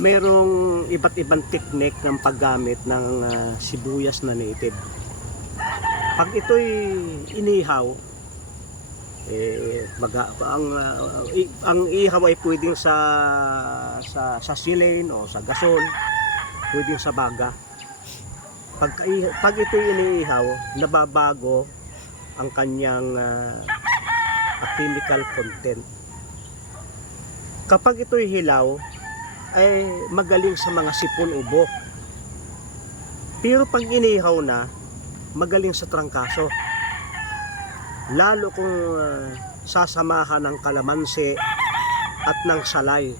Merong iba't ibang teknik ng paggamit ng sibuyas na native. Pag ito'y inihaw, ang ihaw ay pwedeng sa silane o sa gasol, pwedeng sa baga. Pag ito'y iniihaw, nababago ang kanyang chemical content. Kapag ito'y hilaw, ay magaling sa mga sipon ubo. Pero pag inihaw na, magaling sa trangkaso. Lalo kung sasamahan ng kalamansi at ng salay.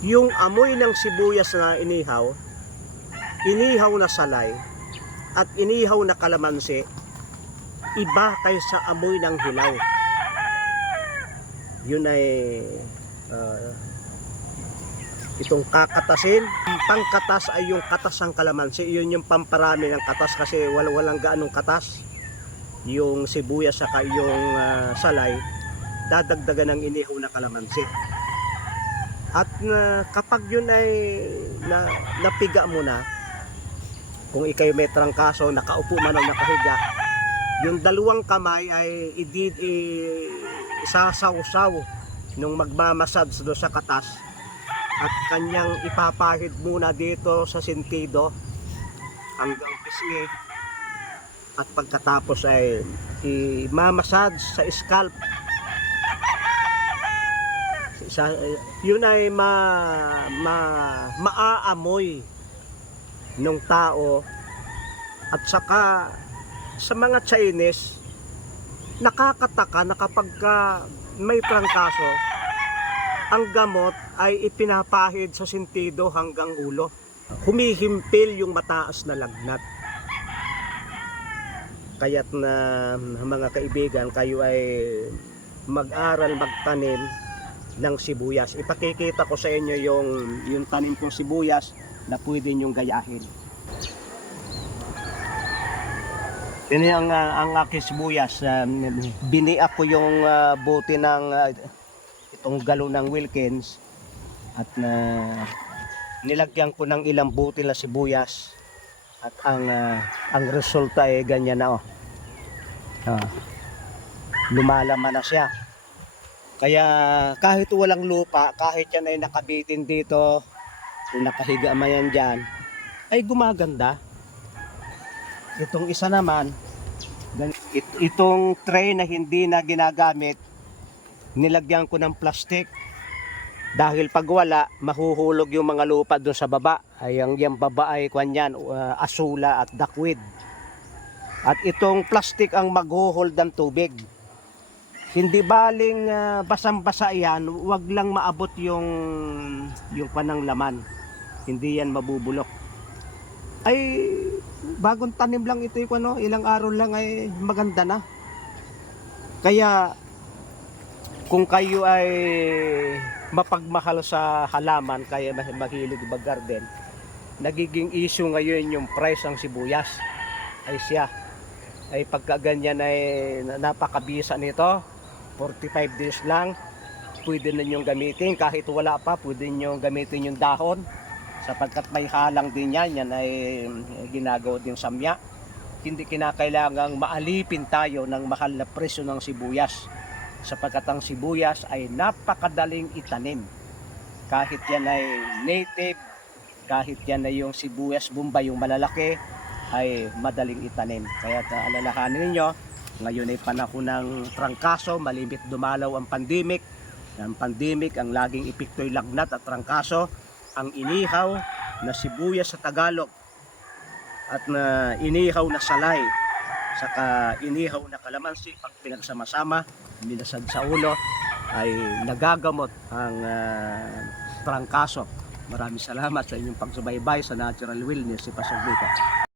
Yung amoy ng sibuyas na inihaw na salay at inihaw na kalamansi, iba kaysa amoy ng hilaw. Yun ay itong kakatasin. Pangkatas ay yung katas ng kalamansi. Yun yung pamparami ng katas kasi walang gaanong katas. Yung sibuyas saka yung salay, dadagdagan ng inihaw na kalamansi. At kapag yun ay napiga mo na, kung ikay may trangkaso, nakaupo man o nakahiga, yung dalawang kamay ay isasaw-saw nung magmamasad doon sa katas at kanyang ipapahid muna dito sa sentido hanggang pisngi, at pagkatapos ay i-massage sa scalp. Yun ay maaamoy ng tao. At saka sa mga Chinese, nakakataka na kapag may trangkaso, ang gamot ay ipinapahid sa sentido hanggang ulo. Humihimpil yung mataas na lagnat. Kaya't na mga kaibigan, kayo ay mag-aral magtanim ng sibuyas. Ipakikita ko sa inyo yung tanim kong sibuyas na pwede nyong gayahin. Yan ang aking sibuyas. Biniak ko yung bote ng itong galon ng Wilkins at nilagyan ko ng ilang bote na sibuyas. At ang resulta ay ganyan na, lumalaman na siya. Kaya kahit walang lupa, kahit yan ay nakabitin dito, kung nakahiga man yan dyan, ay gumaganda. Itong isa naman, itong tray na hindi na ginagamit, nilagyan ko ng plastic. Dahil pag wala, mahuhulog yung mga lupa doon sa baba. Ay yung baba ay kanyan, asula at duckweed. At itong plastic ang maghuhold ng tubig. Hindi baling basang-basa yan, wag lang maabot yung panang laman. Hindi yan mabubulok. Ay bagong tanim lang ito, ilang araw lang ay maganda na. Kaya kung kayo ay mapagmahal sa halaman, kaya mahilig mag-garden, nagiging issue ngayon yung price ng sibuyas. Ay siya ay pagkaganyan ay napakabisa nito, 45 days lang pwede ninyong gamitin. Kahit wala pa, pwede ninyong gamitin yung dahon, sapagkat may halang din yan ay ginagawa din samya. Hindi kinakailangang maalipin tayo ng mahal na presyo ng sibuyas, sapagkat ang sibuyas ay napakadaling itanim. Kahit yan ay native, kahit yan ay yung sibuyas Bombay, yung malalaki, ay madaling itanim. Kaya alalahanin ninyo, ngayon ay panahon ng trangkaso, malimit dumalaw ang pandemic. Ang pandemic, ang laging epekto'y lagnat at trangkaso. Ang inihaw na sibuyas sa Tagalog at na inihaw na salay, saka inihaw na kalamansi, pag pinagsama-sama, minasad sa ulo, ay nagagamot ang trangkaso. Maraming salamat sa inyong pagsubaybay sa Natural Wellness si Pastor Vito.